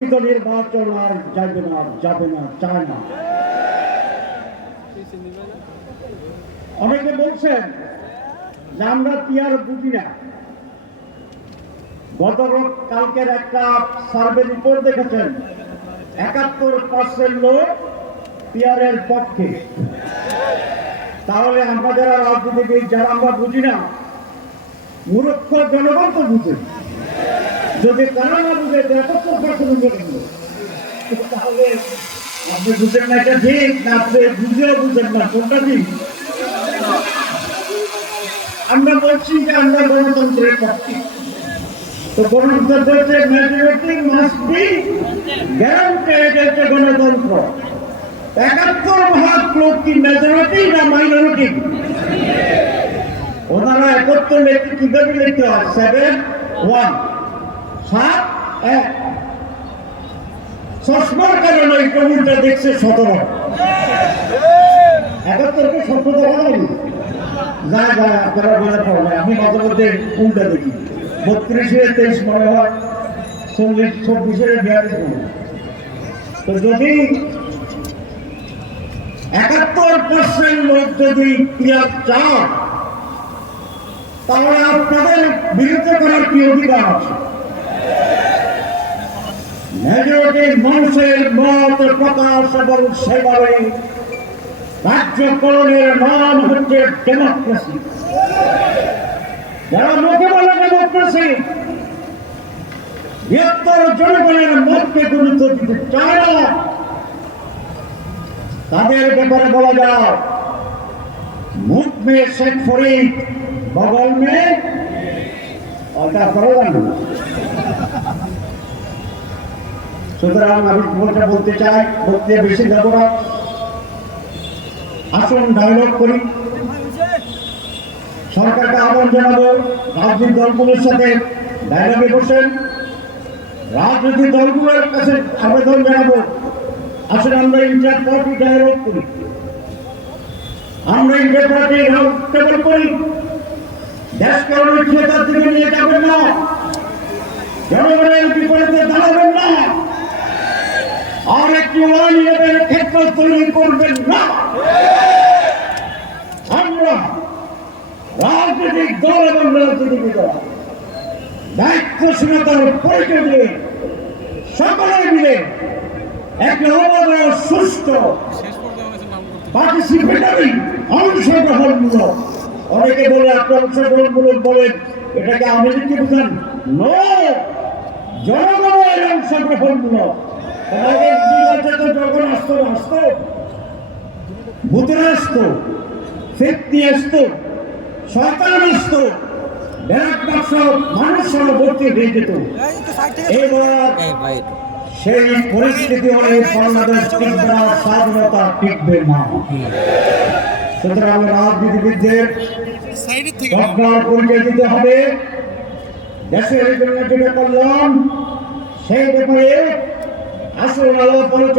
নির্বাচন আর যাবে না, চায় না। অনেকে বলছেন যে আমরা পিয়ার বুঝি না। গতকালকের একটা সার্ভে রিপোর্ট দেখেছেন, ৭১% লোক পিয়ারের পক্ষে। তাহলে আমরা যারা রাজনীতিবিদ, যারা আমরা বুঝি না, মূর্খ জনগণ তো বুঝে। যদি তারা না বুঝে ৭১% তাহলে আপনি বুঝেন না এটা ঠিক, না আপনি বুঝেও বুঝেন না কোনটা ঠিক। আমরা বলছি যে আমরা গণতন্ত্রের পক্ষে। তো গণতন্ত্র হচ্ছে মেজরিটি মাস্ট বি গ্যারান্টেড, একটা গণতন্ত্র। ৭১ লোক কি মেজরিটি না মাইনরিটি? ওনারা একত্র লিখতে কিভাবে লিখতে হয়? 7-1 7-1। চশমার কারণে এই কমিটা দেখছে 17। ৭১কে 17 দেখা যাবে না, আপনারা বলে পাবেন। আমি মাঝে মধ্যে উল্টা দেখি, ৩২-23 মনে হয়, ৪০-২৬ তো যদি ৭১% লোক যদি পিয়ার চান, তাহলে আপনাদের বিরুদ্ধে করার কি অধিকার আছে? মেজরিটির মানুষের মত প্রকাশ এবং সেভাবে রাজ্যকরণের নাম হচ্ছে ডেমোক্রেসি। যারা মুখে বলে ডেমোক্রেসি, বৃহত্তর জনগণের মতকে গুরুত্ব দিতে চায় না, তাদের ব্যাপারে বলা যায় মুখ মে শেখ ফরিদ, বগল মে ওটা করে জানো। সুতরাং আমি বলতে চাই, বলতে বেশি যাব না, আসুন ডায়লগ করি। সরকারকে আহ্বান জানাবো, রাজনৈতিক দলগুলোর সাথে ডায়লগে বসেন। রাজনৈতিক দলগুলোর কাছে আবেদন জানাবো, আসলে আমরা ইন্টার পার্টি ডায়লগ করি, আমরা ইন্টার পার্টি রাউন্ড টেবল করি। দেশকে অনিশ্চয়তার দিকে নিয়ে যাবেন না, জনগণের বিপরীতে দাঁড়াবেন না, আর একটি 1-11 ক্ষেত্র তৈরি করবেন না। আমরা রাজনৈতিক দল এবং রাজনীতিবিদরা দায়িত্বশীলতার পরিচয় দিয়ে সকলে মিলে একটি অবাধ, সুস্থ, পার্টিসিপেটরি, অংশগ্রহণমূলক, অনেকে বলে আপনি অংশগ্রহণমূলক বলেন, এটাকে আওয়ামী লীগকে বুঝান? নো, জনগণের অংশগ্রহণমূলক। জনগণ আসতো, ভূতের আসতো, ফেকনি আসতো, শয়তান আসতো, ব্যারাক বাক্স মানুষ সহ ভর্তি হয়ে যেত। এবার সেই পরিস্থিতি হলে বাংলাদেশ টিকবে না, স্বাধীনতা টিকবে না। সুতরাং রাজনীতিবিদদের পরিচয় দিতে হবে। দেশের জন্য যেটা করলাম সেই ব্যাপারে আসল আলো পরিচয়